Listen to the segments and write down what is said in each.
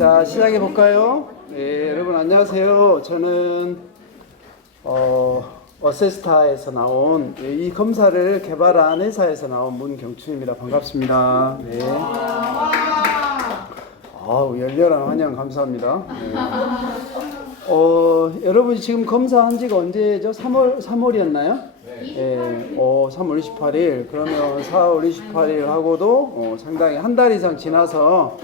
자, 시작해 볼까요? 네, 여러분 안녕하세요. 저는 어세스타에서 나온 이 검사를 개발한 회사에서 나온 문경춘입니다. 반갑습니다. 네. 열렬한 환영 감사합니다. 네. 여러분이 지금 검사한 지가 언제죠? 3월이었나요? 네. 3월 28일. 그러면 4월 28일 하고도 상당히 한 달 이상 지나서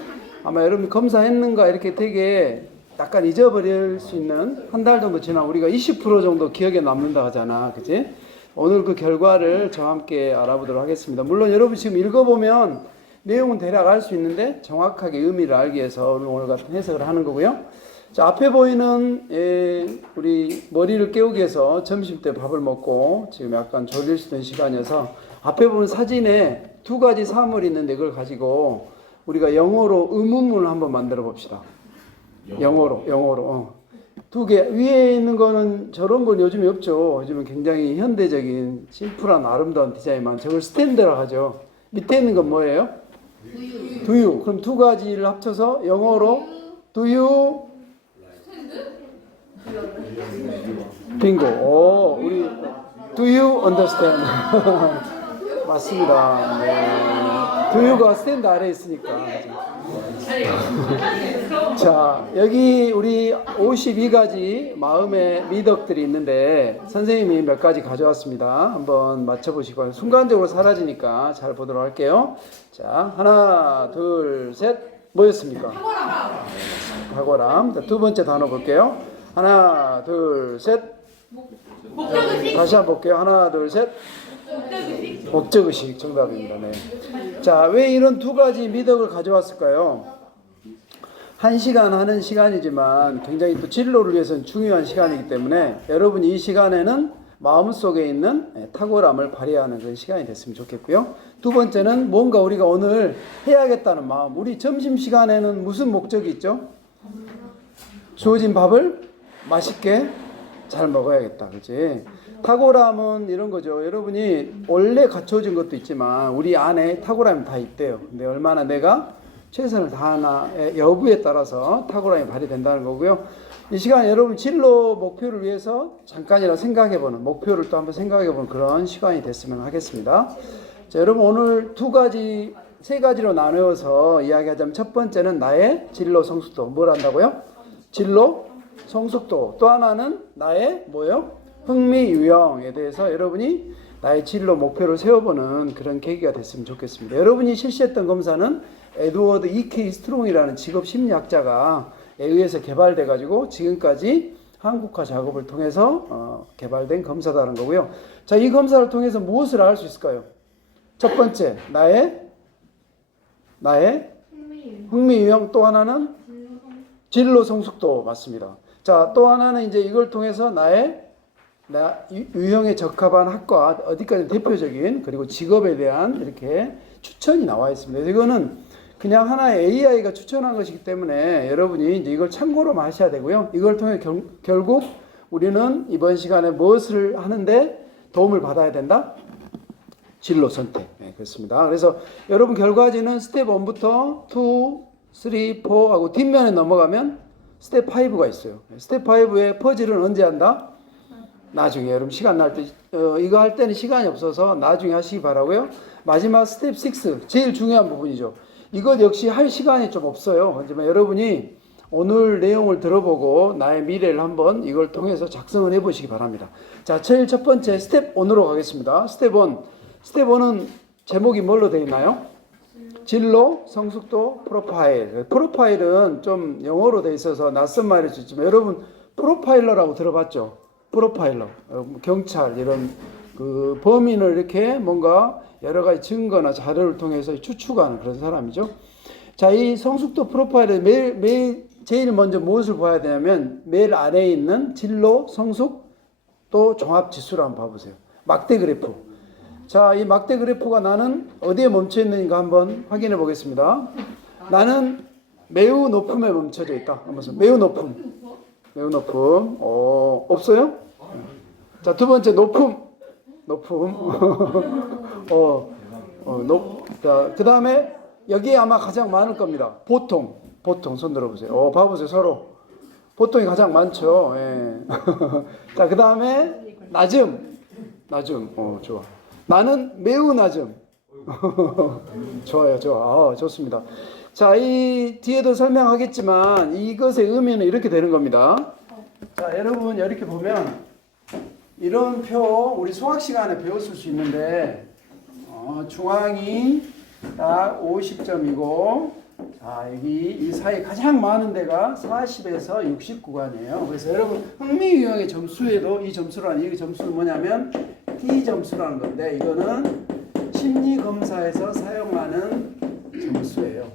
아마 여러분이 검사했는가 이렇게 되게 약간 잊어버릴 수 있는 한 달 정도 지나 우리가 20% 정도 기억에 남는다 하잖아. 그치? 오늘 그 결과를 저와 함께 알아보도록 하겠습니다. 물론 여러분 지금 읽어보면 내용은 대략 알 수 있는데 정확하게 의미를 알기 위해서 오늘 같은 해석을 하는 거고요. 자, 앞에 보이는 우리 머리를 깨우기 위해서 점심때 밥을 먹고 지금 약간 졸릴 수 있는 시간이어서 앞에 보는 사진에 두 가지 사물이 있는데 그걸 가지고 우리가 영어로 의문문을 한번 만들어 봅시다. 영어로. 두 개. 위에 있는 거는 저런 건 요즘에 없죠. 요즘은 굉장히 현대적인 심플한 아름다운 디자인만 저걸 스탠드라 하죠. 밑에 있는 건 뭐예요? Do you. 그럼 두 가지를 합쳐서 영어로 Do you 빙고. 우리 Do you understand? 맞습니다. 네. Do you가 스탠드 아래에 있으니까. 자, 여기 우리 52가지 마음의 미덕들이 있는데 선생님이 몇 가지 가져왔습니다. 한번 맞춰보시고 순간적으로 사라지니까 잘 보도록 할게요. 자, 하나, 둘, 셋. 뭐였습니까? 탁월함. 자, 두 번째 단어 볼게요. 하나, 둘, 셋. 다시 한번 볼게요. 하나, 둘, 셋. 목적의식 정답입니다. 네. 자, 왜 이런 두 가지 미덕을 가져왔을까요? 한 시간 하는 시간이지만 굉장히 또 진로를 위해서는 중요한 시간이기 때문에 여러분이 이 시간에는 마음속에 있는 탁월함을 발휘하는 그런 시간이 됐으면 좋겠고요. 두 번째는 뭔가 우리가 오늘 해야겠다는 마음. 우리 점심시간에는 무슨 목적이 있죠? 주어진 밥을 맛있게 잘 먹어야겠다. 그렇지? 탁월함은 이런 거죠. 여러분이 원래 갖춰진 것도 있지만 우리 안에 탁월함이 다 있대요. 근데 얼마나 내가 최선을 다하나의 여부에 따라서 탁월함이 발휘된다는 거고요. 이 시간 여러분 진로 목표를 위해서 잠깐이라 생각해보는 목표를 또 한번 생각해보는 그런 시간이 됐으면 하겠습니다. 자, 여러분 오늘 세 가지로 나누어서 이야기하자면 첫 번째는 나의 진로 성숙도. 뭘 한다고요? 진로 성숙도. 또 하나는 나의 뭐요? 흥미 유형에 대해서 여러분이 나의 진로 목표를 세워보는 그런 계기가 됐으면 좋겠습니다. 여러분이 실시했던 검사는 에드워드 E.K. 스트롱이라는 직업 심리학자가 의해서 개발돼 가지고 지금까지 한국화 작업을 통해서 개발된 검사다는 거고요. 자, 이 검사를 통해서 무엇을 알 수 있을까요? 첫 번째, 나의 흥미 유형. 또 하나는 진로 성숙도. 맞습니다. 자, 또 하나는 이제 이걸 통해서 나 유형에 적합한 학과 어디까지 대표적인 그리고 직업에 대한 이렇게 추천이 나와 있습니다. 이거는 그냥 하나의 AI가 추천한 것이기 때문에 여러분이 이제 이걸 참고로 하셔야 되고요. 이걸 통해 결국 우리는 이번 시간에 무엇을 하는데 도움을 받아야 된다? 진로 선택. 네, 그렇습니다. 그래서 여러분 결과지는 스텝 1부터 2, 3, 4 하고 뒷면에 넘어가면 스텝 5가 있어요. 스텝 5의 퍼즐은 언제 한다? 나중에. 여러분 시간 날 때 이거 할 때는 시간이 없어서 나중에 하시기 바라고요. 마지막 스텝 6 제일 중요한 부분이죠. 이것 역시 할 시간이 좀 없어요. 하지만 여러분이 오늘 내용을 들어보고 나의 미래를 한번 이걸 통해서 작성을 해보시기 바랍니다. 자, 제일 첫 번째 스텝 1으로 가겠습니다. 스텝 1. 스텝 1은 제목이 뭘로 되어 있나요? 진로, 성숙도, 프로파일. 프로파일은 좀 영어로 되어 있어서 낯선 말일 수 있지만 여러분 프로파일러라고 들어봤죠? 프로파일러, 경찰 이런 그 범인을 이렇게 뭔가 여러 가지 증거나 자료를 통해서 추측하는 그런 사람이죠. 자, 이 성숙도 프로파일에 매일 제일 먼저 무엇을 봐야 되냐면 매일 아래에 있는 진로, 성숙, 또 종합 지수를 한번 봐보세요. 막대 그래프. 자, 이 막대 그래프가 나는 어디에 멈춰 있는가 한번 확인해 보겠습니다. 나는 매우 높음에 멈춰져 있다. 한번 매우 높음. 없어요? 자, 두 번째 높음. 자, 그 다음에 여기에 아마 가장 많을 겁니다. 보통. 보통 손 들어보세요. 봐보세요. 서로. 보통이 가장 많죠. 예. 자, 그 다음에 낮음. 낮음. 좋아. 나는 매우 낮음. 좋아요. 좋아. 좋습니다. 자, 이 뒤에도 설명하겠지만 이것의 의미는 이렇게 되는 겁니다. 자, 여러분 이렇게 보면 이런 표 우리 수학 시간에 배웠을 수 있는데 중앙이 딱 50점이고 자, 여기 이 사이 가장 많은 데가 40에서 60 구간이에요. 그래서 여러분 흥미 유형의 점수에도 이 점수라는 이 점수는 뭐냐면 T 점수라는 건데 이거는 심리 검사에서 사용하는 점수예요.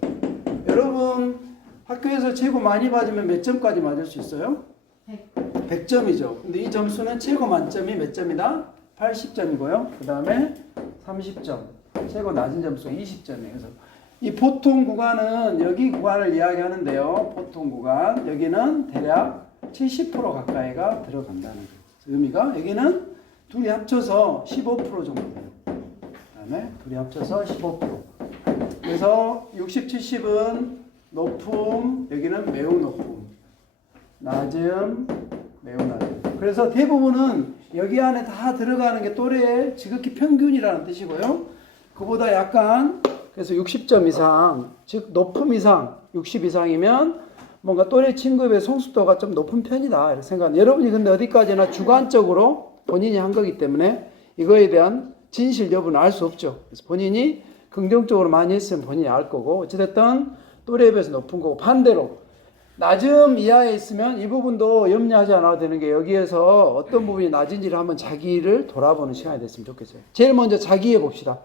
여러분 학교에서 최고 많이 맞으면 몇 점까지 맞을 수 있어요? 100점이죠. 근데 이 점수는 최고 만점이 몇 점이다? 80점이고요. 그 다음에 30점. 최고 낮은 점수 20점이에요. 그래서 이 보통 구간은 여기 구간을 이야기하는데요. 보통 구간. 여기는 대략 70% 가까이가 들어간다는 거예요. 의미가 여기는 둘이 합쳐서 15% 정도 돼요. 그 다음에 둘이 합쳐서 15%. 그래서 60, 70은 높음, 여기는 매우 높음. 낮음, 매우 낮음. 그래서 대부분은 여기 안에 다 들어가는 게 또래의 지극히 평균이라는 뜻이고요. 그보다 약간 그래서 60점 이상, 즉 높음 이상, 60 이상이면 뭔가 또래 친구의 성숙도가 좀 높은 편이다 이렇게 생각합니다. 여러분이 근데 어디까지나 주관적으로 본인이 한 거기 때문에 이거에 대한 진실 여부는 알 수 없죠. 그래서 본인이 긍정적으로 많이 했으면 본인이 알 거고 어찌됐든 또래에 비해서 높은 거고 반대로 낮음 이하에 있으면 이 부분도 염려하지 않아도 되는 게 여기에서 어떤 부분이 낮은지를 한번 자기를 돌아보는 시간이 됐으면 좋겠어요. 제일 먼저 자기애 봅시다.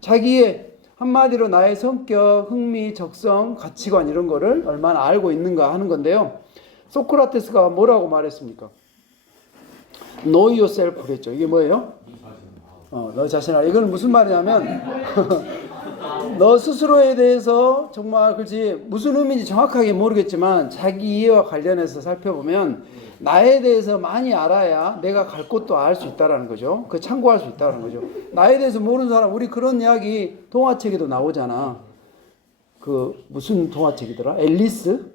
자기애 한마디로 나의 성격, 흥미, 적성, 가치관 이런 거를 얼마나 알고 있는가 하는 건데요. 소크라테스가 뭐라고 말했습니까? Know yourself 그랬죠. 이게 뭐예요? 너 자신을. 이건 무슨 말이냐면 너 스스로에 대해서 정말 그렇지 무슨 의미인지 정확하게 모르겠지만 자기 이해와 관련해서 살펴보면 나에 대해서 많이 알아야 내가 갈 곳도 알 수 있다라는 거죠. 그 참고할 수 있다라는 거죠. 나에 대해서 모르는 사람 우리 그런 이야기 동화책에도 나오잖아. 그 무슨 동화책이더라? 앨리스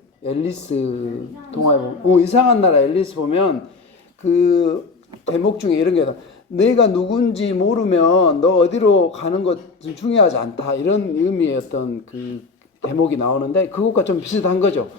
동화에 보면 이상한 나라 앨리스 보면 그 대목 중에 이런 게 내가 누군지 모르면 너 어디로 가는 것은 중요하지 않다. 이런 의미의 어떤 그 대목이 나오는데 그것과 좀 비슷한 거죠.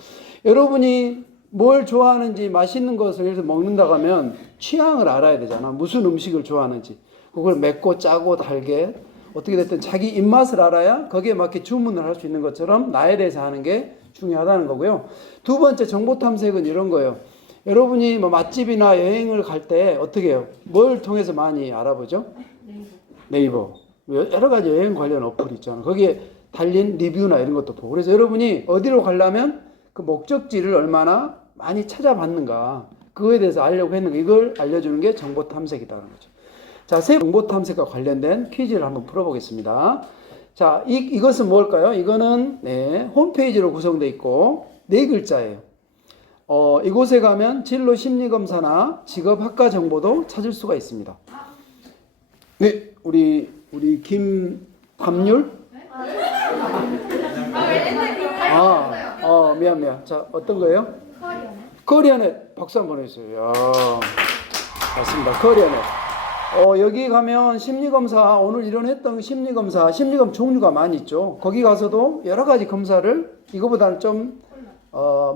여러분이 뭘 좋아하는지 맛있는 것을 해서 먹는다고 하면 취향을 알아야 되잖아. 무슨 음식을 좋아하는지. 그걸 맵고 짜고 달게 어떻게 됐든 자기 입맛을 알아야 거기에 맞게 주문을 할 수 있는 것처럼 나에 대해서 하는 게 중요하다는 거고요. 두 번째 정보 탐색은 이런 거예요. 여러분이 뭐 맛집이나 여행을 갈 때 어떻게 해요? 뭘 통해서 많이 알아보죠? 네이버. 여러 가지 여행 관련 어플이 있잖아. 거기에 달린 리뷰나 이런 것도 보고. 그래서 여러분이 어디로 가려면 그 목적지를 얼마나 많이 찾아봤는가. 그거에 대해서 알려고 했는가. 이걸 알려주는 게 정보 탐색이라는 거죠. 자, 새 정보 탐색과 관련된 퀴즈를 한번 풀어보겠습니다. 자, 이것은 뭘까요? 이거는 홈페이지로 구성되어 있고 네 글자예요. 이곳에 가면 진로 심리검사나 직업학과 정보도 찾을 수가 있습니다. 네, 우리 김담률? 미안. 자, 어떤 거예요? 커리어넷. 박수 한번 해주세요. 야, 맞습니다. 커리어넷. 여기 가면 심리검사, 오늘 이론했던 심리검사, 심리검 종류가 많이 있죠. 거기 가서도 여러 가지 검사를 이거보다는 좀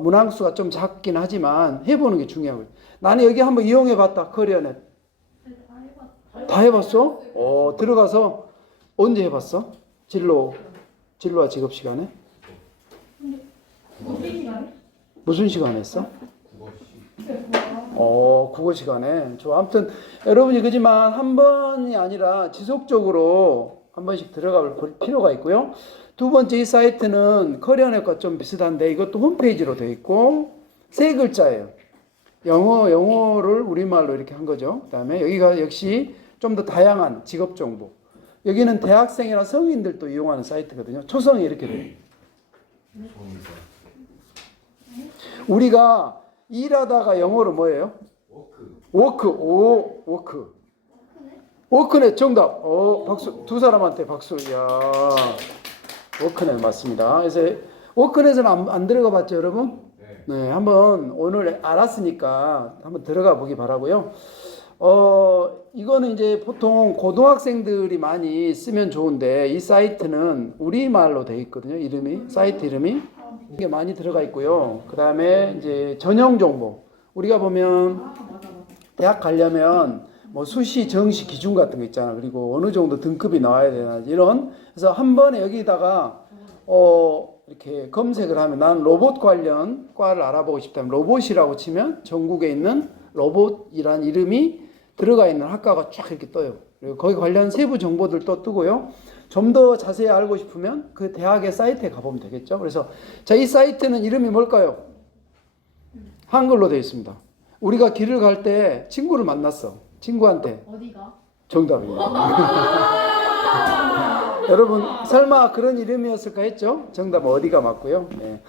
문항수가 좀 작긴 하지만 해보는 게 중요하고요. 나는 여기 한번 이용해봤다. 커리어넷. 다 해봤어? 들어가서 언제 해봤어? 진로와 직업 시간에? 무슨 시간에 했어? 국어 시간에. 아무튼 여러분이 그지만 한 번이 아니라 지속적으로 한 번씩 들어가 볼 필요가 있고요. 두 번째 이 사이트는 커리어넷과 좀 비슷한데 이것도 홈페이지로 되어 있고 세 글자예요. 영어를 우리말로 이렇게 한 거죠. 그 다음에 여기가 역시 좀 더 다양한 직업 정보. 여기는 대학생이나 성인들도 이용하는 사이트거든요. 초성이 이렇게 돼요. 우리가 일하다가 영어로 뭐예요? 워크. 워크넷 정답. 박수. 두 사람한테 박수. 이야. 워크넷 맞습니다. 그래서 워크넷은 안 들어가 봤죠, 여러분? 네. 네, 한번 오늘 알았으니까 한번 들어가 보기 바라고요. 이거는 이제 보통 고등학생들이 많이 쓰면 좋은데 이 사이트는 우리말로 되어 있거든요. 사이트 이름이 이게 많이 들어가 있고요. 그 다음에 이제 전형 정보. 우리가 보면 대학 가려면 뭐 수시, 정시 기준 같은 거 있잖아. 그리고 어느 정도 등급이 나와야 되나 이런. 그래서 한 번에 여기다가 이렇게 검색을 하면 난 로봇 관련 과를 알아보고 싶다면 로봇이라고 치면 전국에 있는 로봇이란 이름이 들어가 있는 학과가 쫙 이렇게 떠요. 그리고 거기 관련 세부 정보들도 뜨고요. 좀 더 자세히 알고 싶으면 그 대학의 사이트에 가보면 되겠죠. 그래서 자, 이 사이트는 이름이 뭘까요? 한글로 되어 있습니다. 우리가 길을 갈 때 친구를 만났어. 친구한테 어디가? 정답이에요. 여러분 설마 그런 이름이었을까 했죠? 정답은 어디가 맞고요. 네.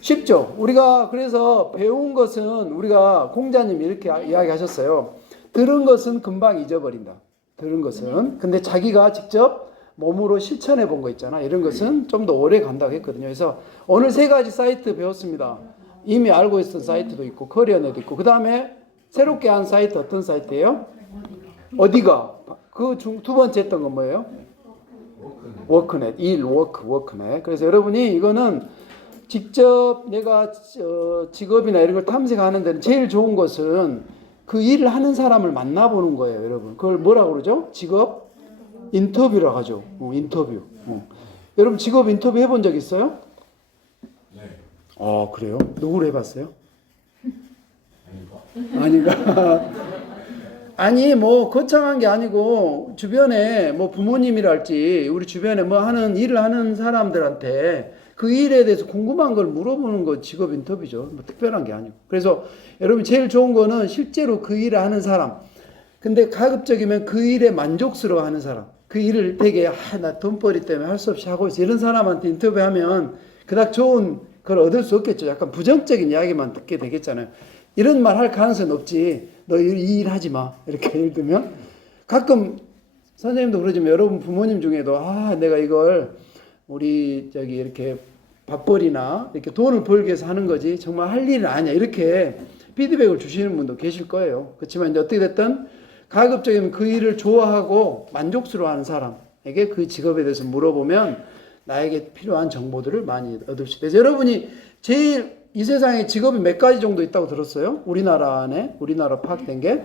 쉽죠? 우리가 그래서 배운 것은 우리가 공자님이 이렇게 이야기하셨어요. 들은 것은 금방 잊어버린다. 들은 것은. 근데 자기가 직접 몸으로 실천해 본 거 있잖아. 이런 것은 좀 더 오래 간다고 했거든요. 그래서 오늘 3가지 사이트 배웠습니다. 이미 알고 있었던 사이트도 있고 커리어넷도 있고 그 다음에 새롭게 한 사이트 어떤 사이트예요? 어디가? 그 두 번째 했던 건 뭐예요? 워크넷. 워크넷. 그래서 여러분이 이거는 직접 내가 직업이나 이런 걸 탐색하는 데는 제일 좋은 것은 그 일을 하는 사람을 만나보는 거예요, 여러분. 그걸 뭐라고 그러죠? 직업 인터뷰라고 하죠. 인터뷰. 여러분 직업 인터뷰 해본 적 있어요? 네. 그래요? 누구를 해봤어요? 아닌가? 아닌가? 아니 뭐 거창한 게 아니고 주변에 뭐 부모님이랄지 우리 주변에 뭐 하는 일을 하는 사람들한테 그 일에 대해서 궁금한 걸 물어보는 거 직업 인터뷰죠. 뭐 특별한 게 아니고. 그래서 여러분 제일 좋은 거는 실제로 그 일을 하는 사람. 근데 가급적이면 그 일에 만족스러워하는 사람. 그 일을 되게 나 돈벌이 때문에 할 수 없이 하고 있어. 이런 사람한테 인터뷰하면 그닥 좋은 걸 얻을 수 없겠죠. 약간 부정적인 이야기만 듣게 되겠잖아요. 이런 말 할 가능성은 없지. 너 이 일 하지 마. 이렇게 예를 들면 가끔 선생님도 그러지만 여러분 부모님 중에도 내가 이걸 우리 이렇게 밥벌이나 이렇게 돈을 벌기 위해서 하는 거지 정말 할 일은 아니야. 이렇게 피드백을 주시는 분도 계실 거예요. 그렇지만 이제 어떻게 됐든 가급적이면 그 일을 좋아하고 만족스러워하는 사람에게 그 직업에 대해서 물어보면 나에게 필요한 정보들을 많이 얻을 수 있어요. 여러분이 제일 이 세상에 직업이 몇 가지 정도 있다고 들었어요? 우리나라 안에, 우리나라 파악된 게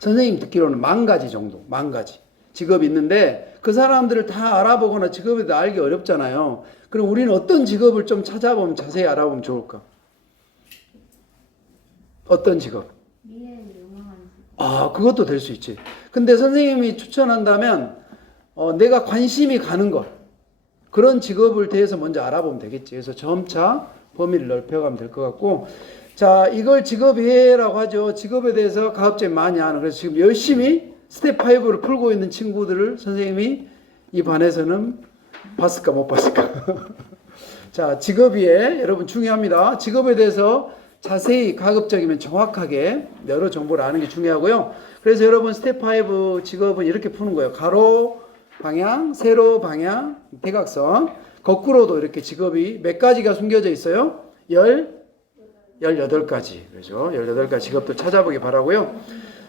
선생님 듣기로는 10,000가지 정도, 10,000가지 직업이 있는데 그 사람들을 다 알아보거나 직업에 대해 알기 어렵잖아요. 그럼 우리는 어떤 직업을 좀 찾아보면 자세히 알아보면 좋을까? 어떤 직업? 미래에 유망한 직업. 그것도 될 수 있지. 근데 선생님이 추천한다면 내가 관심이 가는 것 그런 직업을 대해서 먼저 알아보면 되겠지. 그래서 점차 범위를 넓혀가면 될 것 같고, 자, 이걸 직업이해라고 하죠. 직업에 대해서 가급적 많이 아는. 그래서 지금 열심히 스텝 5를 풀고 있는 친구들을 선생님이 이 반에서는 봤을까 못 봤을까. 자, 직업이해 여러분 중요합니다. 직업에 대해서 자세히 가급적이면 정확하게 여러 정보를 아는 게 중요하고요. 그래서 여러분 스텝 5 직업은 이렇게 푸는 거예요. 가로 방향, 세로 방향, 대각선. 거꾸로도 이렇게 직업이 몇 가지가 숨겨져 있어요? 18가지. 그렇죠? 18가지 직업도 찾아보기 바라고요.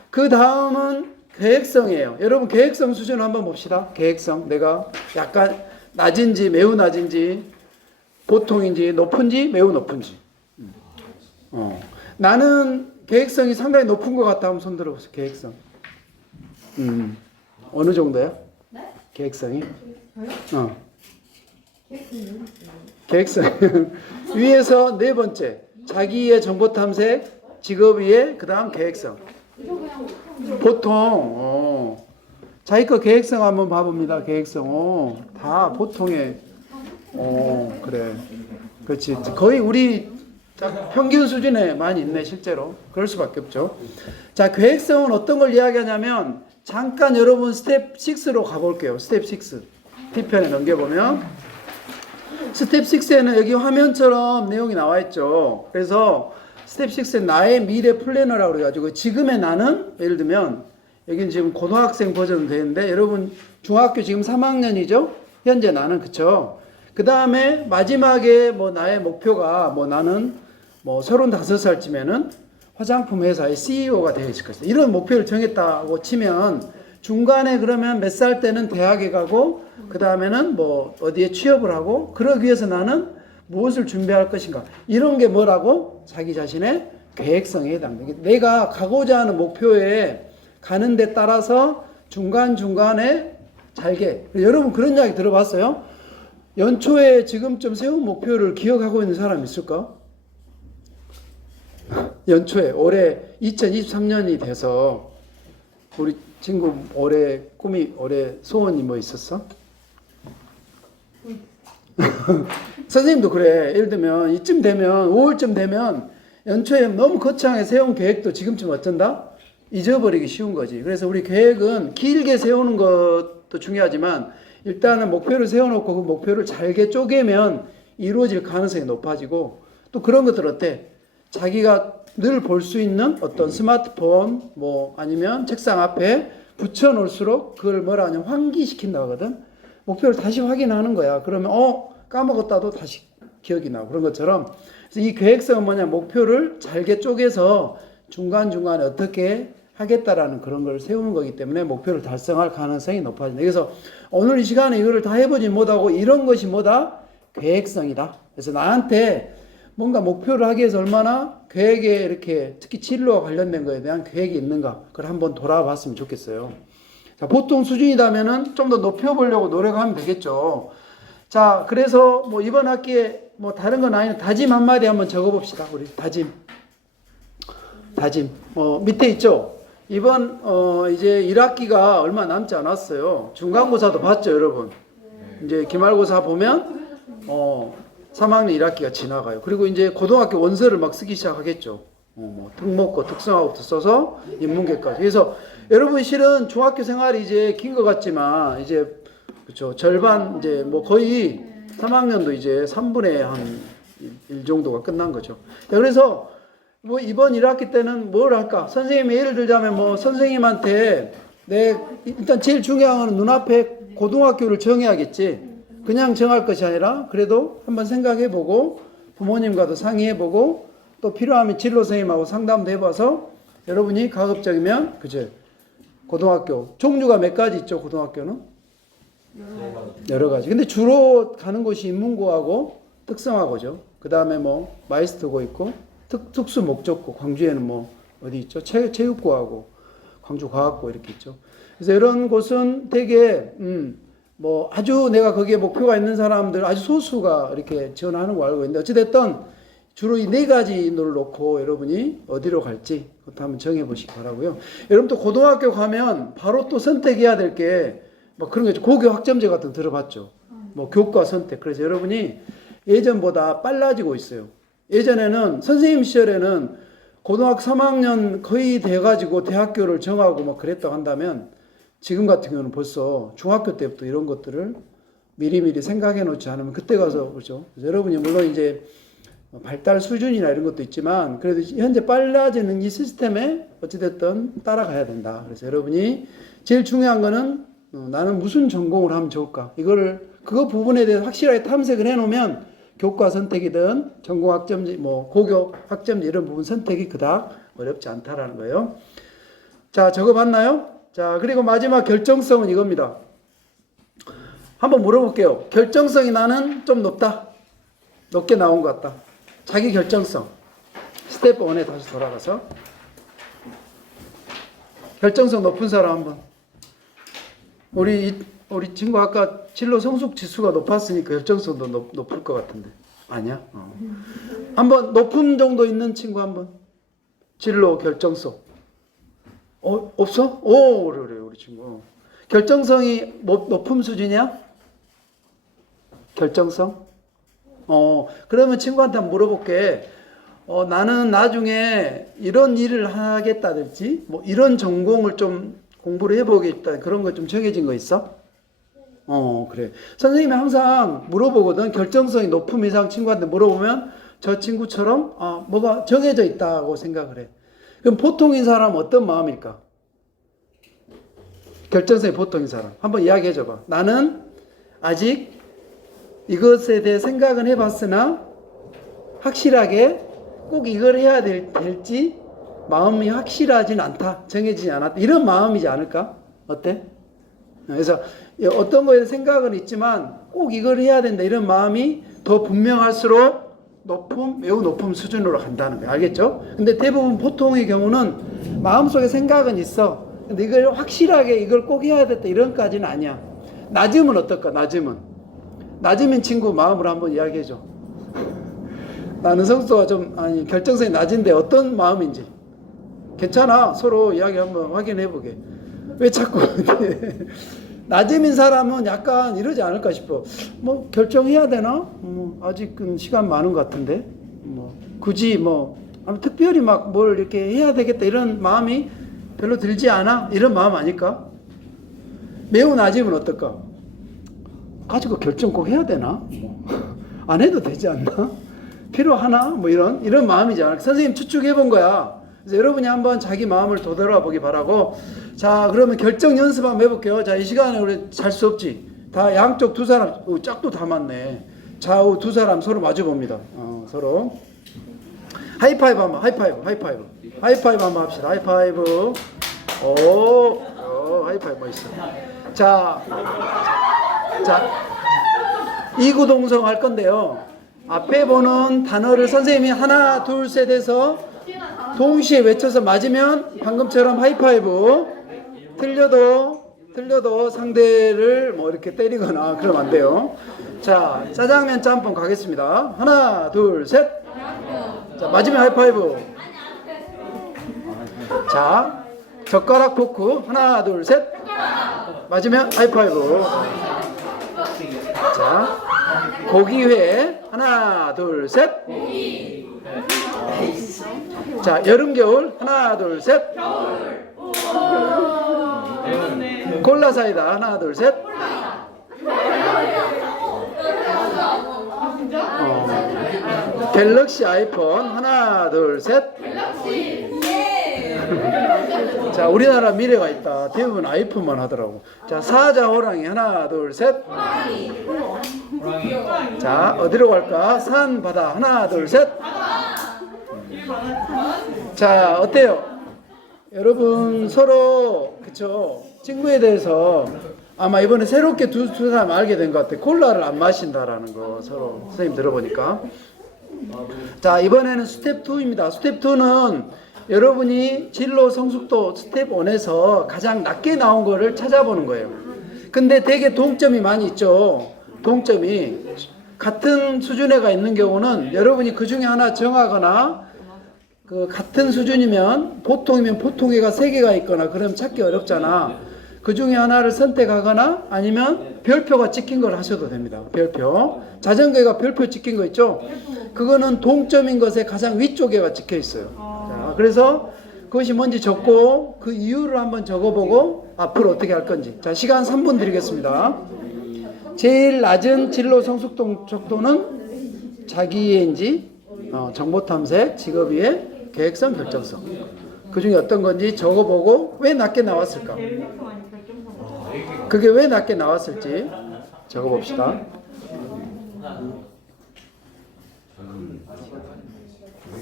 그 다음은 계획성이에요. 여러분 계획성 수준을 한번 봅시다. 계획성. 내가 약간 낮은지 매우 낮은지 보통인지 높은지 매우 높은지. 나는 계획성이 상당히 높은 것 같다 하면 손 들어보세요. 계획성. 어느 정도야? 네? 계획성이? 저요? 계획성. 위에서 4번째. 자기의 정보 탐색, 직업 위에 그 다음 계획성. 보통. 자기 거 계획성 한번 봐봅니다. 계획성. 다 보통의. 그래. 그렇지. 거의 우리 평균 수준에 많이 있네 실제로. 그럴 수밖에 없죠. 자, 계획성은 어떤 걸 이야기하냐면 잠깐 여러분 스텝 6로 가볼게요. 스텝 6. T편에 넘겨보면 스텝 6에는 여기 화면처럼 내용이 나와 있죠. 그래서 스텝 6에 나의 미래 플래너라고 그래가지고 지금의 나는 예를 들면 여기는 지금 고등학생 버전으로 되어 있는데 여러분 중학교 지금 3학년이죠? 현재 나는 그쵸? 그 그 다음에 마지막에 뭐 나의 목표가 뭐 나는 뭐 35살쯤에는 화장품 회사의 CEO가 되어 있을 것이다. 이런 목표를 정했다고 치면 중간에 그러면 몇 살 때는 대학에 가고 그 다음에는 뭐 어디에 취업을 하고 그러기 위해서 나는 무엇을 준비할 것인가. 이런 게 뭐라고? 자기 자신의 계획성에 해당돼. 내가 가고자 하는 목표에 가는 데 따라서 중간중간에 잘게. 여러분 그런 이야기 들어봤어요? 연초에 지금쯤 세운 목표를 기억하고 있는 사람 있을까? 연초에 올해 2023년이 돼서 우리 친구 올해 꿈이 올해 소원이 뭐 있었어? 선생님도 그래. 예를 들면 이쯤 되면 5월쯤 되면 연초에 너무 거창하게 세운 계획도 지금쯤 어쩐다? 잊어버리기 쉬운 거지. 그래서 우리 계획은 길게 세우는 것도 중요하지만 일단은 목표를 세워놓고 그 목표를 잘게 쪼개면 이루어질 가능성이 높아지고 또 그런 것들 어때? 자기가 늘 볼 수 있는 어떤 스마트폰 뭐 아니면 책상 앞에 붙여놓을수록 그걸 뭐라 하냐면 환기시킨다고 하거든. 목표를 다시 확인하는 거야. 그러면 까먹었다도 다시 기억이 나고 그런 것처럼 그래서 이 계획성은 뭐냐 목표를 잘게 쪼개서 중간중간에 어떻게 하겠다라는 그런 걸 세우는 거기 때문에 목표를 달성할 가능성이 높아진다. 그래서 오늘 이 시간에 이거를 다 해보지 못하고 이런 것이 뭐다? 계획성이다. 그래서 나한테 뭔가 목표를 하기 위해서 얼마나 계획에 이렇게 특히 진로와 관련된 거에 대한 계획이 있는가 그걸 한번 돌아봤으면 좋겠어요. 자, 보통 수준이라면은 좀 더 높여보려고 노력하면 되겠죠. 자, 그래서 뭐 이번 학기에 뭐 다른 건 아니고 다짐 한마디 한번 적어봅시다. 우리 다짐. 밑에 있죠? 이번, 이제 1학기가 얼마 남지 않았어요. 중간고사도 봤죠, 여러분? 이제 기말고사 보면, 3학년 1학기가 지나가요. 그리고 이제 고등학교 원서를 막 쓰기 시작하겠죠. 뭐 특목고, 특성화부터 써서 인문계까지. 그래서 여러분 실은 중학교 생활이 이제 긴 것 같지만, 이제, 그렇죠. 절반, 이제 뭐 거의 3학년도 이제 3분의 한 1 정도가 끝난 거죠. 그래서 뭐 이번 1학기 때는 뭘 할까? 선생님이 예를 들자면 뭐 선생님한테 일단 제일 중요한 건 눈앞에 고등학교를 정해야겠지. 그냥 정할 것이 아니라 그래도 한번 생각해보고 부모님과도 상의해보고 또 필요하면 진로 선생님하고 상담도 해봐서 여러분이 가급적이면 그죠? 고등학교 종류가 몇 가지 있죠? 고등학교는 여러 가지. 근데 주로 가는 곳이 인문고하고 특성화고죠. 그 다음에 뭐 마이스터고 있고 특수 목적고, 광주에는 뭐 어디 있죠? 체육고하고 광주과학고 이렇게 있죠. 그래서 이런 곳은 되게 뭐 아주 내가 거기에 목표가 있는 사람들 아주 소수가 이렇게 지원하는 거 알고 있는데 어찌됐든 주로 이 4가지를 놓고 여러분이 어디로 갈지 그것도 한번 정해보시기 바라고요. 여러분 또 고등학교 가면 바로 또 선택해야 될 게 뭐 그런 거 있죠. 고교 학점제 같은 거 들어봤죠. 뭐 교과 선택. 그래서 여러분이 예전보다 빨라지고 있어요. 예전에는 선생님 시절에는 고등학교 3학년 거의 돼가지고 대학교를 정하고 막 그랬다고 한다면 지금 같은 경우는 벌써 중학교 때부터 이런 것들을 미리미리 생각해 놓지 않으면 그때 가서 그렇죠. 여러분이 물론 이제 발달 수준이나 이런 것도 있지만 그래도 현재 빨라지는 이 시스템에 어찌됐든 따라가야 된다. 그래서 여러분이 제일 중요한 거는 나는 무슨 전공을 하면 좋을까? 그거 부분에 대해서 확실하게 탐색을 해 놓으면 교과 선택이든 전공 학점제, 뭐 고교 학점제 이런 부분 선택이 그닥 어렵지 않다라는 거예요. 자, 적어봤나요? 자, 그리고 마지막 결정성은 이겁니다. 한번 물어볼게요. 결정성이 나는 좀 높다. 높게 나온 것 같다. 자기 결정성. 스텝 1에 다시 돌아가서. 결정성 높은 사람 한번. 우리 친구 아까 진로 성숙 지수가 높았으니까 결정성도 높을 것 같은데. 아니야? 한번 높은 정도 있는 친구 한번. 진로 결정성. 없어? 그래, 우리 친구. 결정성이 높은 수준이야? 결정성? 그러면 친구한테 한번 물어볼게. 나는 나중에 이런 일을 하겠다든지, 뭐 이런 전공을 좀 공부를 해보겠다. 그런 거 좀 정해진 거 있어? 그래. 선생님이 항상 물어보거든. 결정성이 높은 이상 친구한테 물어보면 저 친구처럼, 뭐가 정해져 있다고 생각을 해. 그럼 보통인 사람 어떤 마음일까? 결정성이 보통인 사람. 한번 이야기해 줘봐. 나는 아직 이것에 대해 생각은 해봤으나 확실하게 꼭 이걸 해야 될지 마음이 확실하진 않다, 정해지지 않았다, 이런 마음이지 않을까? 어때? 그래서 어떤 거에 생각은 있지만 꼭 이걸 해야 된다 이런 마음이 더 분명할수록 매우 높은 수준으로 간다는 거예요. 알겠죠? 근데 대부분 보통의 경우는 마음속에 생각은 있어. 근데 이걸 확실하게 이걸 꼭 해야 됐다 이런까지는 아니야. 낮으면 어떨까? 낮으면 친구 마음으로 한번 이야기해줘. 나는 성수가 결정성이 낮은데 어떤 마음인지. 괜찮아. 서로 이야기 한번 확인해보게. 왜 자꾸 낮음인 사람은 약간 이러지 않을까 싶어. 뭐 결정해야 되나? 아직은 시간 많은 것 같은데. 굳이 특별히 막 뭘 이렇게 해야 되겠다 이런 마음이 별로 들지 않아? 이런 마음 아닐까? 매우 낮으면 어떨까? 가지고 결정 꼭 해야 되나? 안 해도 되지 않나? 필요하나? 이런 마음이지 않을까? 선생님 추측해 본 거야. 그래서 여러분이 한번 자기 마음을 되돌아보기 바라고. 자, 그러면 결정 연습 한번 해볼게요. 자, 이 시간에 우리 잘 수 없지. 다 양쪽 두 사람, 짝도 다 맞네. 좌우 두 사람 서로 마주 봅니다. 서로. 하이파이브 한번, 하이파이브 한번 합시다. 하이파이브. 하이파이브 멋있어. 자, 이구동성 할 건데요. 앞에 보는 단어를 선생님이 하나, 둘, 셋 해서 동시에 외쳐서 맞으면 방금처럼 하이파이브, 틀려도 상대를 이렇게 때리거나 그러면 안 돼요. 자, 짜장면 짬뽕 가겠습니다. 하나, 둘, 셋. 자, 맞으면 하이파이브. 자, 젓가락 포크. 하나, 둘, 셋. 맞으면 하이파이브. 자, 고기회. 하나, 둘, 셋. 자, 여름, 겨울. 하나, 둘, 셋. 콜라 사이다. 하나, 둘, 셋. 갤럭시 아이폰. 하나, 둘, 셋. 자, 우리나라 미래가 있다. 대부분 아이폰만 하더라고. 자, 사자, 호랑이. 하나, 둘, 셋. 자, 어디로 갈까? 산, 바다. 하나, 둘, 셋. 자, 어때요? 여러분 서로 그쵸? 친구에 대해서 아마 이번에 새롭게 두 사람 알게 된 것 같아. 콜라를 안 마신다라는 거 서로 선생님 들어보니까. 자, 이번에는 스텝 2입니다. 스텝 2는 여러분이 진로 성숙도 스텝 1에서 가장 낮게 나온 거를 찾아보는 거예요. 근데 되게 동점이 많이 있죠. 동점이 같은 수준에가 있는 경우는 여러분이 그 중에 하나 정하거나 같은 수준이면 보통이면 보통애가 3개가 있거나 그럼 찾기 어렵잖아. 그 중에 하나를 선택하거나 아니면 별표가 찍힌 걸 하셔도 됩니다. 별표. 자전거가 별표 찍힌 거 있죠? 그거는 동점인 것에 가장 위쪽에가 찍혀 있어요. 자, 그래서 그것이 뭔지 적고 그 이유를 한번 적어보고 앞으로 어떻게 할 건지. 자, 시간 3분 드리겠습니다. 제일 낮은 진로 성숙도 족도는 자기애인지 정보 탐색, 직업이해, 계획성, 결정성. 그 중에 어떤 건지 적어보고 왜 낮게 나왔을까? 그게 왜 낮게 나왔을지 적어봅시다.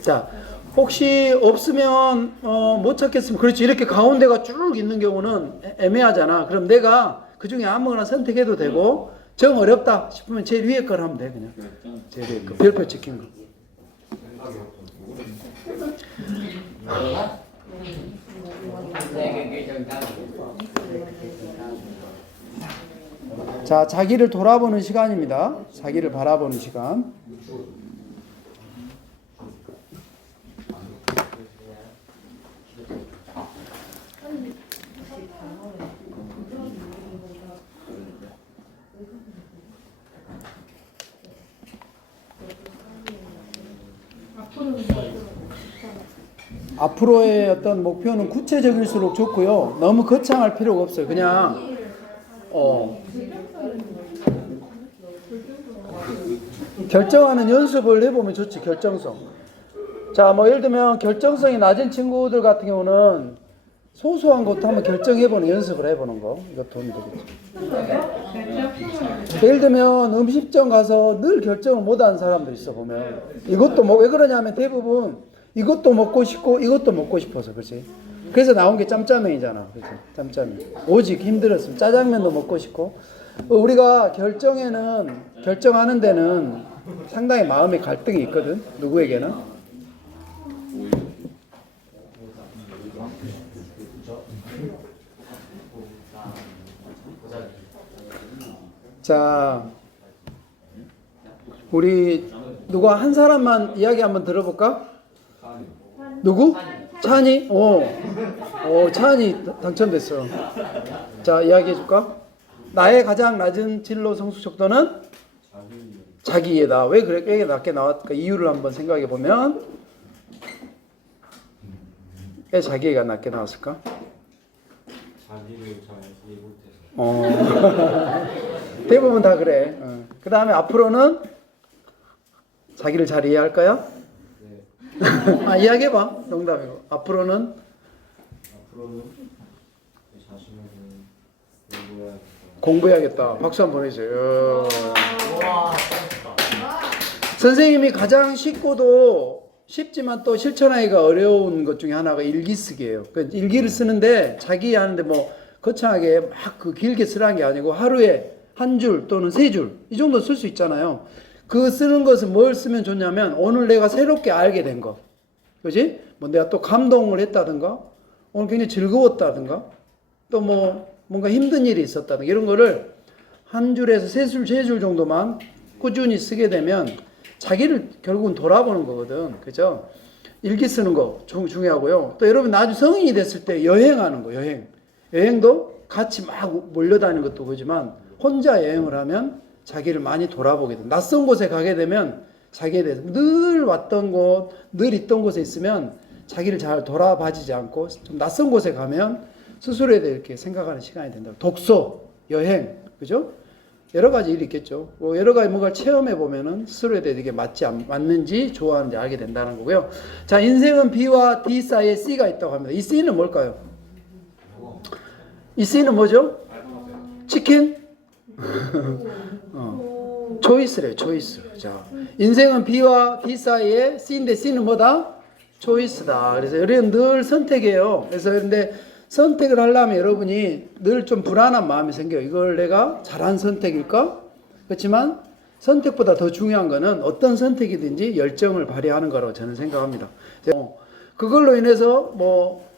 자, 혹시 없으면 못 찾겠으면 그렇지. 이렇게 가운데가 쭉 있는 경우는 애매하잖아. 그럼 내가 그 중에 아무거나 선택해도 되고 정 어렵다 싶으면 제일 위에 걸 하면 돼. 그냥 제일 위에 거 별표 찍힌 거. 자, 자기를 돌아보는 시간입니다. 자기를 바라보는 시간. 앞으로의 어떤 목표는 구체적일수록 좋고요. 너무 거창할 필요가 없어요. 그냥 결정하는 연습을 해보면 좋지. 결정성. 자, 예를 들면 결정성이 낮은 친구들 같은 경우는 소소한 것도 한번 결정해보는 연습을 해보는 거. 이거 도움이 되겠죠. 예를 들면 음식점 가서 늘 결정을 못하는 사람들 있어 보면 이것도 뭐 왜 그러냐면 대부분 이것도 먹고 싶고 이것도 먹고 싶어서 그렇지. 그래서 나온 게 짬짜면이잖아. 그렇지? 짬짜면. 오직 힘들었으면 짜장면도 먹고 싶고 우리가 결정하는 데는 상당히 마음의 갈등이 있거든. 누구에게는. 자, 우리 누가 한 사람만 이야기 한번 들어볼까? 누구? 찬이? 찬이 당첨됐어. 자, 이야기해 줄까? 나의 가장 낮은 진로 성숙 척도는 자기이해다. 왜 그렇게 낮게 나왔을까? 이유를 한번 생각해 보면 왜 자기이해가 낮게 나왔을까? 자기를 잘 이해 못해서. 대부분 다 그래. 그 다음에 앞으로는 자기를 잘 이해할까요? 네. 이야기해봐. 농담이고. 앞으로는 내 자신을 공부해야겠다. 박수 한번 보내주세요. 선생님이 가장 쉽지만 또 실천하기가 어려운 것 중에 하나가 일기 쓰기예요. 그러니까 일기를 쓰는데 자기 하는데 뭐 거창하게 막 그 길게 쓰라는 게 아니고 하루에 한 줄 또는 세 줄 이 정도 쓸 수 있잖아요. 그 쓰는 것은 뭘 쓰면 좋냐면 오늘 내가 새롭게 알게 된 거, 그지? 뭐 내가 또 감동을 했다든가 오늘 굉장히 즐거웠다든가 또 뭐 뭔가 힘든 일이 있었다든가 이런 거를 한 줄에서 세 줄 정도만 꾸준히 쓰게 되면 자기를 결국은 돌아보는 거거든. 그죠? 일기 쓰는 거 중요하고요. 또 여러분 나중에 성인이 됐을 때 여행하는 거, 여행도 같이 막 몰려다니는 것도 그렇지만 혼자 여행을 하면 자기를 많이 돌아보게 돼. 낯선 곳에 가게 되면 자기에 대해서 늘 왔던 곳, 늘 있던 곳에 있으면 자기를 잘 돌아봐지지 않고 좀 낯선 곳에 가면 스스로에 대해 이렇게 생각하는 시간이 된다. 독서, 여행, 그죠? 여러 가지 일이 있겠죠. 여러 가지 뭔가를 체험해 보면은 스스로에 대해 이게 맞는지 좋아하는지 알게 된다는 거고요. 자, 인생은 B와 D 사이에 C가 있다고 합니다. 이 C는 뭘까요? 이 C는 뭐죠? 치킨? 초이스래요, 초이스. 자, 인생은 B와 D 사이에 C인데 C는 뭐다? 초이스다. 그래서 여러분 늘 선택해요. 그래서 근데 선택을 하려면 여러분이 늘 좀 불안한 마음이 생겨요. 이걸 내가 잘한 선택일까? 그렇지만 선택보다 더 중요한 거는 어떤 선택이든지 열정을 발휘하는 거라고 저는 생각합니다. 그걸로 인해서 뭐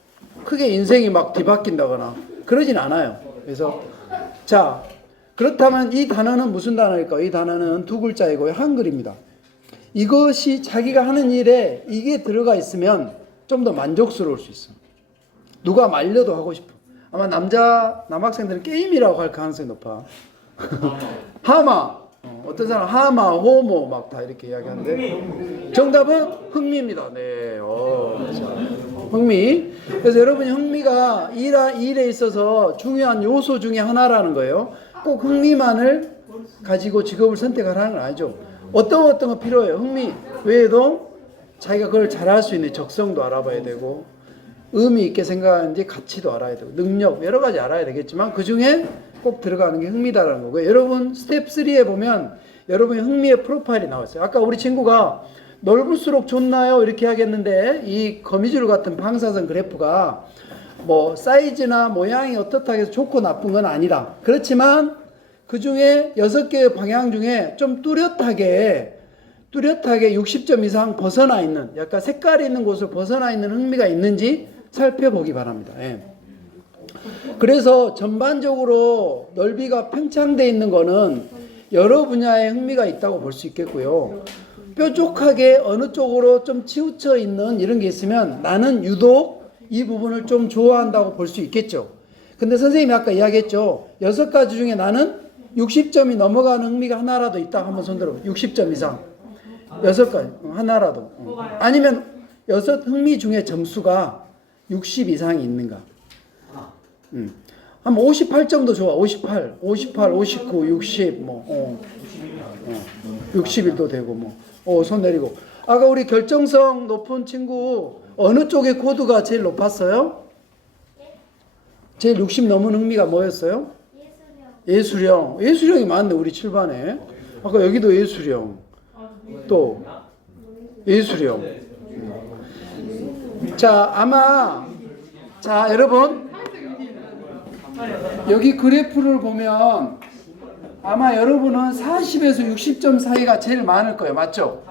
크게 인생이 막 뒤바뀐다거나 그러진 않아요. 그래서 자, 그렇다면 이 단어는 무슨 단어일까요? 이 단어는 두 글자이고요. 한글입니다. 이것이 자기가 하는 일에 이게 들어가 있으면 좀 더 만족스러울 수 있어. 누가 말려도 하고 싶어. 아마 남학생들은 게임이라고 할 가능성이 높아. 하마. 어떤 사람 하마, 호모 막 다 이렇게 이야기하는데 정답은 흥미입니다. 네. 흥미. 그래서 여러분이 흥미가 일에 있어서 중요한 요소 중에 하나라는 거예요. 꼭 흥미만을 가지고 직업을 선택하라는 건 아니죠. 어떤 거 필요해요. 흥미 외에도 자기가 그걸 잘할 수 있는 적성도 알아봐야 되고 의미 있게 생각하는지 가치도 알아야 되고 능력 여러 가지 알아야 되겠지만 그 중에 꼭 들어가는 게 흥미다라는 거고요. 여러분 스텝 3에 보면 여러분의 흥미의 프로파일이 나왔어요. 아까 우리 친구가 넓을수록 좋나요? 이렇게 하겠는데 이 거미줄 같은 방사선 그래프가 뭐 사이즈나 모양이 어떻다 해서 좋고 나쁜 건 아니다. 그렇지만 그 중에 6개의 방향 중에 좀 뚜렷하게 60점 이상 벗어나 있는 약간 색깔이 있는 곳을 벗어나 있는 흥미가 있는지 살펴보기 바랍니다. 예. 그래서 전반적으로 넓이가 팽창되어 있는 거는 여러 분야에 흥미가 있다고 볼 수 있겠고요. 뾰족하게 어느 쪽으로 좀 치우쳐 있는 이런 게 있으면 나는 유독 이 부분을 좀 좋아한다고 볼 수 있겠죠. 근데 선생님이 아까 이야기했죠. 6가지 중에 나는 60점이 넘어가는 흥미가 하나라도 있다. 한번 손들어. 60점 이상. 6가지. 하나라도. 아니면 6 흥미 중에 점수가 60 이상이 있는가. 한 58점도 좋아. 58, 59, 60, 61도 되고, 손 내리고. 아까 우리 결정성 높은 친구, 어느 쪽의 코드가 제일 높았어요? 제일 60 넘은 흥미가 뭐였어요? 예술형. 예술형이 많네 우리 7반에. 아까 여기도 예술형. 또 예술형. 자 아마 자 여러분 여기 그래프를 보면 아마 여러분은 40에서 60점 사이가 제일 많을 거예요. 맞죠?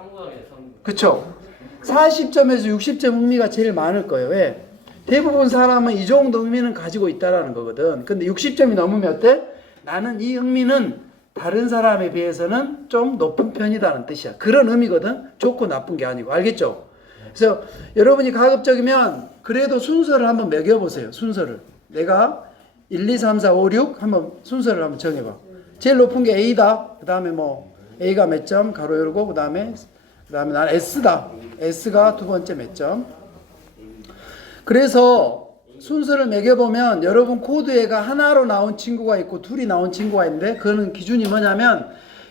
그쵸? 40점에서 60점 흥미가 제일 많을 거예요. 왜? 대부분 사람은 이 정도 흥미는 가지고 있다라는 거거든. 근데 60점이 넘으면 어때? 나는 이 흥미는 다른 사람에 비해서는 좀 높은 편이다는 뜻이야. 그런 의미거든. 좋고 나쁜 게 아니고. 알겠죠? 그래서 여러분이 가급적이면 그래도 순서를 한번 매겨보세요. 순서를. 내가 1, 2, 3, 4, 5, 6 한번 순서를 한번 정해봐. 제일 높은 게 A다. 그 다음에 뭐 A가 몇 점 가로 열고 그 다음에 나는 S다. S가 두 번째 몇 점. 그래서 순서를 매겨보면 여러분 코드에가 하나로 나온 친구가 있고 둘이 나온 친구가 있는데 그거는 기준이 뭐냐면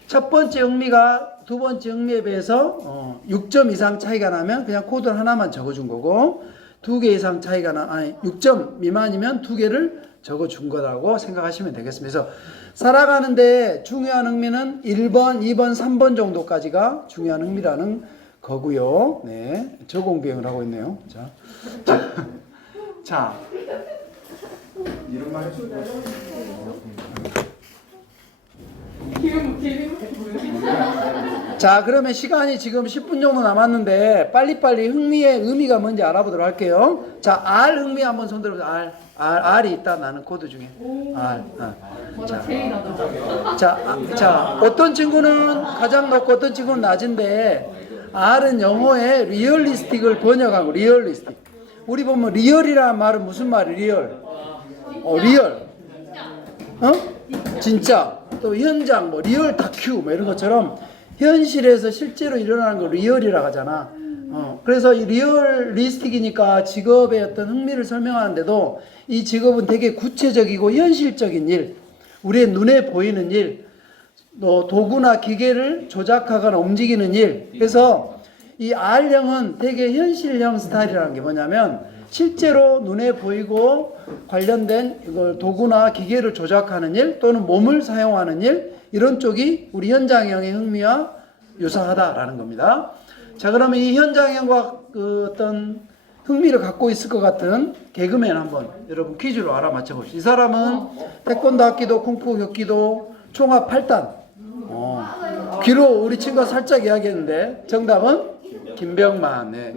첫 번째 흥미가 두 번째 흥미에 비해서 6점 이상 차이가 나면 그냥 코드를 하나만 적어준 거고 2개 이상 차이가 6점 미만이면 2개를 적어준 거라고 생각하시면 되겠습니다. 그래서 살아가는데 중요한 흥미는 1번, 2번, 3번 정도까지가 중요한 흥미라는 거고요. 네, 저공비행을 하고 있네요. 자. 이런 말 해주고 자, 그러면 시간이 지금 10분 정도 남았는데 빨리빨리 흥미의 의미가 뭔지 알아보도록 할게요. 자, R 흥미 한번 손들어보세요. R이 있다. 나는 코드 중에. R. 자, 어떤 친구는 가장 높고 어떤 친구는 낮은데 R은 영어의 리얼리스틱을 번역한 거. 리얼리스틱. 우리 보면 리얼이라는 말은 무슨 말이에요? 리얼. 리얼. 진짜. 또 현장, 뭐 리얼 다큐 뭐 이런 것처럼 현실에서 실제로 일어나는 걸 리얼이라고 하잖아. 그래서 이 리얼리스틱이니까 직업의 어떤 흥미를 설명하는데도 이 직업은 되게 구체적이고 현실적인 일, 우리의 눈에 보이는 일, 또 도구나 기계를 조작하거나 움직이는 일. 그래서 이 R형은 되게 현실형 스타일이라는 게 뭐냐면 실제로 눈에 보이고 관련된 이걸 도구나 기계를 조작하는 일 또는 몸을 사용하는 일 이런 쪽이 우리 현장형의 흥미와 유사하다라는 겁니다. 자, 그러면 이 현장형과 그 어떤 흥미를 갖고 있을 것 같은 개그맨 한번 여러분 퀴즈로 알아맞혀 봅시다. 이 사람은 태권도 학기도 쿵푸 격기도 총합 8단. 귀로 우리 친구가 살짝 이야기했는데 정답은 김병만. 네.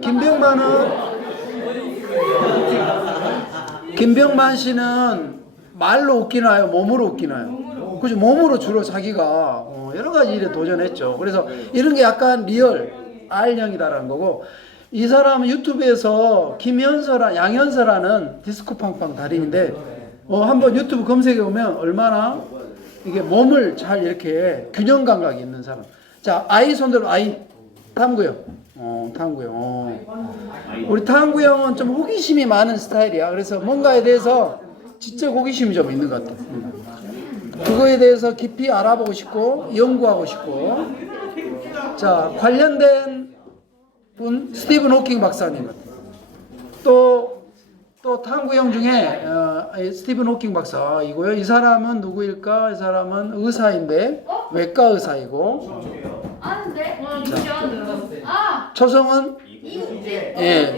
김병만 씨는 말로 웃기나요? 몸으로 웃기나요? 그죠? 몸으로 주로 자기가 여러 가지 일에 도전했죠. 그래서 이런 게 약간 리얼 R형이다라는 거고 이 사람은 유튜브에서 양현서라는 디스코 팡팡 달인인데 한번 유튜브 검색해 보면 얼마나 이게 몸을 잘 이렇게 균형 감각이 있는 사람. 자, I 손들어. I 탐구형. 탐구형. 우리 탐구형은 좀 호기심이 많은 스타일이야. 그래서 뭔가에 대해서 지적 호기심이 좀 있는 것 같아. 그거에 대해서 깊이 알아보고 싶고 연구하고 싶고. 자, 관련된 분 스티븐 호킹 박사님. 또 탐구형 중에 스티븐 호킹 박사이고요. 이 사람은 누구일까? 이 사람은 의사인데 외과 의사이고. 아는데? 초성은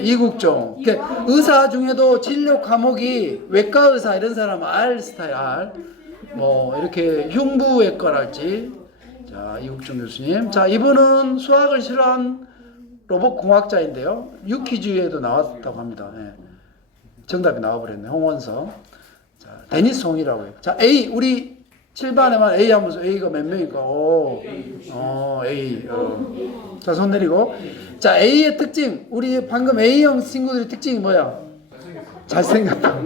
이국종. 그러니까 의사 중에도 진료 과목이 외과 의사 이런 사람은 R 스타일 R. 뭐 이렇게 흉부외과랄지. 자, 이국종 교수님. 자, 이분은 수학을 싫어한 로봇 공학자인데요. 유퀴즈에도 나왔다고 합니다. 정답이 나와버렸네. 홍원서. 자, 데니스 홍이라고 해요. 자, A 우리 7반에만 A 하면서 A가 몇 명일까? A. 자, 손 내리고. 자, A의 특징. 우리 방금 A형 친구들의 특징이 뭐야? 잘생겼다.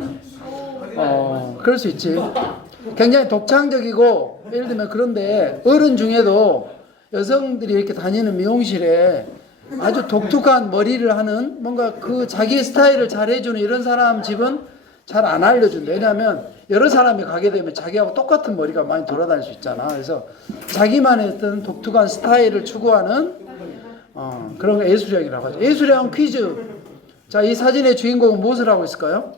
그럴 수 있지. 굉장히 독창적이고, 예를 들면 그런데 어른 중에도 여성들이 이렇게 다니는 미용실에 아주 독특한 머리를 하는 뭔가 그 자기 스타일을 잘 해주는 이런 사람 집은 잘 안 알려준다. 왜냐하면 여러 사람이 가게 되면 자기하고 똑같은 머리가 많이 돌아다닐 수 있잖아. 그래서 자기만의 어떤 독특한 스타일을 추구하는 그런 거 예술형이라고 하죠. 예술형 퀴즈. 자, 이 사진의 주인공은 무엇을 하고 있을까요?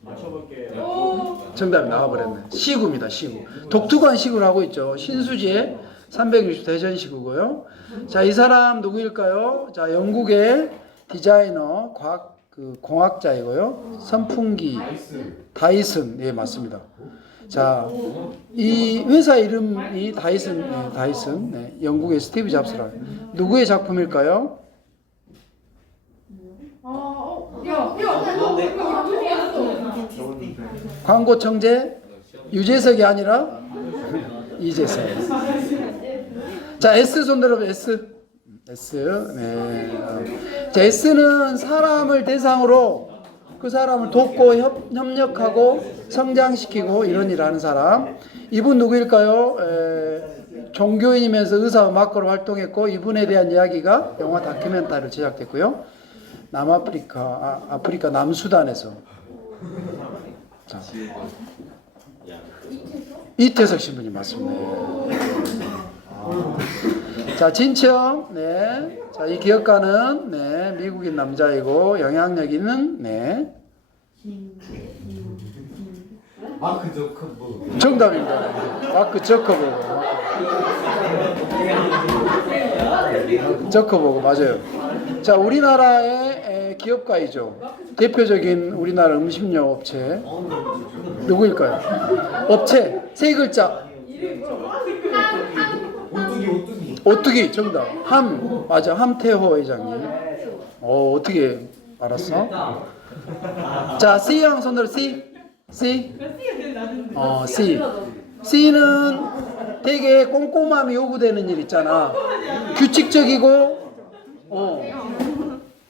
맞춰볼게요. 정답이 나와버렸네. 시구입니다. 시구. 독특한 시구를 하고 있죠. 신수지의 360 대전시구고요. 자, 이 사람 누구일까요? 자, 영국의 디자이너, 공학자이고요. 선풍기 다이슨. 예, 맞습니다. 자, 이 회사 이름이 다이슨, 네, 다이슨. 네, 영국의 스티브 잡스라. 누구의 작품일까요? 광고 청재 유재석이 아니라 이재석. 자, S 손 들어보세요. S. S. 네. 자, S는 사람을 대상으로 그 사람을 돕고 협력하고 성장시키고 이런 일을 하는 사람. 이분 누구일까요? 종교인이면서 의사 음악가로 활동했고 이분에 대한 이야기가 영화 다큐멘터리로 제작됐고요. 아프리카 남수단에서. 자, 이태석 신부님 맞습니다. 자, 진청. 네. 자, 이 기업가는 네, 미국인 남자이고 영향력 있는 네. 마크 저커버그. 정답입니다. 마크 저커버그. 저커버그 맞아요. 자, 우리나라의 기업가이죠. 대표적인 우리나라 음식료 업체 누구일까요? 업체 세 글자. 오뚜기 정답. 맞아. 함태호 회장님. 어떻게 알았어? 자, C형 손들어. C. C. C. C는 되게 꼼꼼함이 요구되는 일 있잖아. 규칙적이고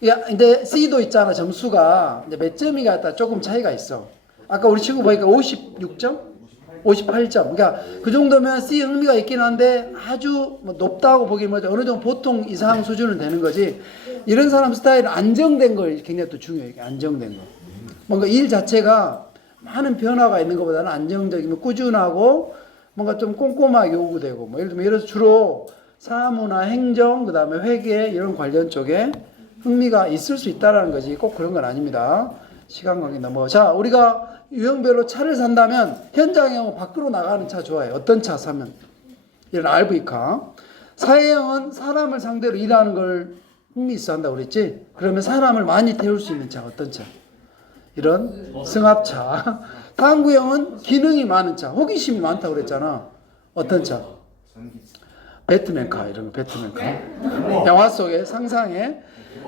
야, 근데 C도 있잖아. 점수가 이제 몇 점이 갖다 조금 차이가 있어. 아까 우리 친구 보니까 56점? 58점. 그러니까 그 정도면 C 흥미가 있긴 한데 아주 뭐 높다고 보기는 뭐죠. 어느 정도 보통 이상 수준은 되는 거지. 이런 사람 스타일은 안정된 걸 굉장히 또 중요해. 안정된 거. 뭔가 일 자체가 많은 변화가 있는 것보다는 안정적이면 꾸준하고 뭔가 좀 꼼꼼하게 요구되고 뭐 예를 들어서 주로 사무나 행정 그다음에 회계 이런 관련 쪽에 흥미가 있을 수 있다라는 거지. 꼭 그런 건 아닙니다. 시간 관계 넘어. 자, 우리가 유형별로 차를 산다면 현장형은 밖으로 나가는 차 좋아해요. 어떤 차 사면? 이런 RV카. 사회형은 사람을 상대로 일하는 걸 흥미 있어 한다고 그랬지? 그러면 사람을 많이 태울 수 있는 차 어떤 차? 이런 승합차. 탐구형은 기능이 많은 차, 호기심이 많다고 그랬잖아. 어떤 차? 배트맨카 이런 거 배트맨카. 영화 속에 상상해.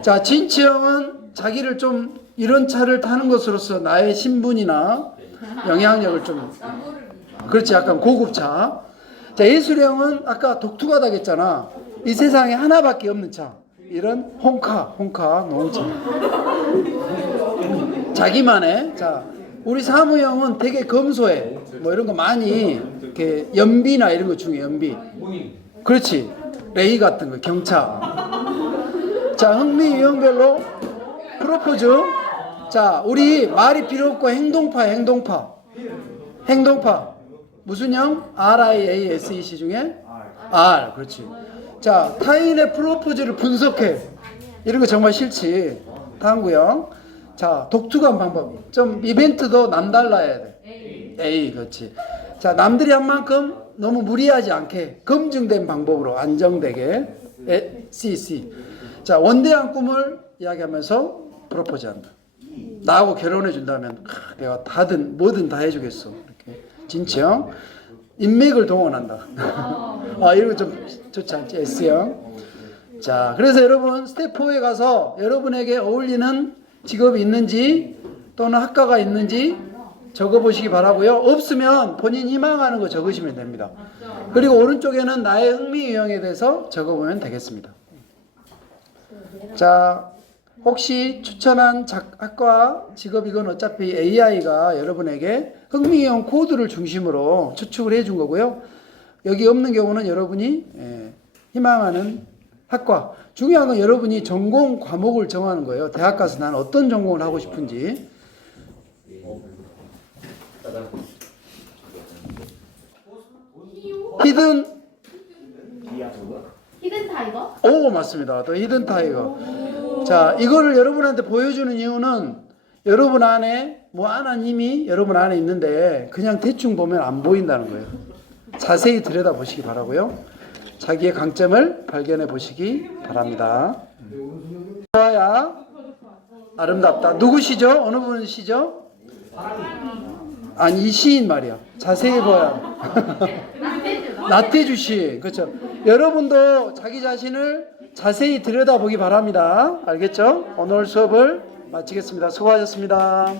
자, 진취형은 자기를 좀 이런 차를 타는 것으로서 나의 신분이나 영향력을 좀 그렇지 약간 고급차. 자, 예술형은 아까 독특하다고 했잖아. 이 세상에 하나밖에 없는 차. 이런 홍카 노홍차. 자기만의. 자, 우리 사무형은 되게 검소해. 뭐 이런 거 많이 이렇게 연비나 이런 거 중에 연비. 그렇지. 레이 같은 거 경차. 자, 흥미 유형별로 프로포즈. 자, 우리 말이 필요 없고 행동파. 무슨 형? RIASEC 중에 R. 그렇지. 자, 타인의 프로포즈를 분석해. 이런 거 정말 싫지. 탐구형. 자, 독특한 방법. 좀 이벤트도 남달라야 돼. A. 그렇지. 자, 남들이 한 만큼 너무 무리하지 않게 검증된 방법으로 안정되게. C. 자, 원대한 꿈을 이야기하면서 프로포즈한다. 나하고 결혼해 준다면 내가 뭐든 다 해주겠어. 이렇게 진청. 인맥을 동원한다. 이런 거 좀 좋지 않지? S형. 자, 그래서 여러분 스텝 4에 가서 여러분에게 어울리는 직업이 있는지 또는 학과가 있는지 적어보시기 바라고요. 없으면 본인 희망하는 거 적으시면 됩니다. 그리고 오른쪽에는 나의 흥미 유형에 대해서 적어보면 되겠습니다. 자, 혹시 추천한 학과 직업 이건 어차피 AI가 여러분에게 흥미형 코드를 중심으로 추측을 해준 거고요. 여기 없는 경우는 여러분이 희망하는 학과. 중요한 건 여러분이 전공 과목을 정하는 거예요. 대학 가서 나는 어떤 전공을 하고 싶은지. 히든 타이거? 오, 맞습니다. 또 히든 타이거. 자, 이거를 여러분한테 보여주는 이유는 여러분 안에 무한한 힘이 여러분 안에 있는데 그냥 대충 보면 안 보인다는 거예요. 자세히 들여다 보시기 바라고요. 자기의 강점을 발견해 보시기 바랍니다. 좋아야 아름답다. 누구시죠? 어느 분이시죠? 아니 이 시인 말이야. 자세히 보아야. 나태주 시. 그렇죠. 여러분도 자기 자신을 자세히 들여다보기 바랍니다. 알겠죠? 오늘 수업을 마치겠습니다. 수고하셨습니다.